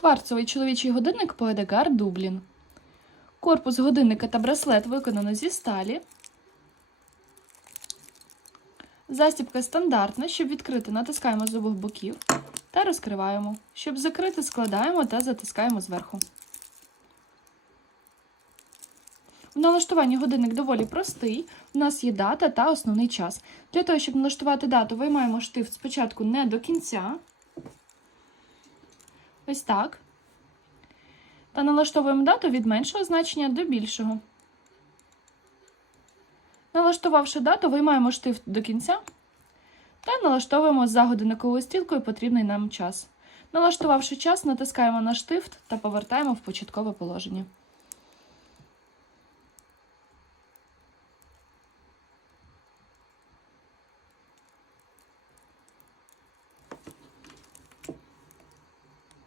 Кварцевий чоловічий годинник Поедегар Дублін. Корпус годинника та браслет виконано зі сталі. Застібка стандартна. Щоб відкрити, натискаємо з обох боків та розкриваємо. Щоб закрити, складаємо та затискаємо зверху. В налаштуванні годинник доволі простий. У нас є дата та основний час. Для того, щоб налаштувати дату, виймаємо штифт спочатку не до кінця. Ось так. Та налаштовуємо дату від меншого значення до більшого. Налаштувавши дату, виймаємо штифт до кінця та налаштовуємо за годинниковою стрілкою потрібний нам час. Налаштувавши час, натискаємо на штифт та повертаємо в початкове положення.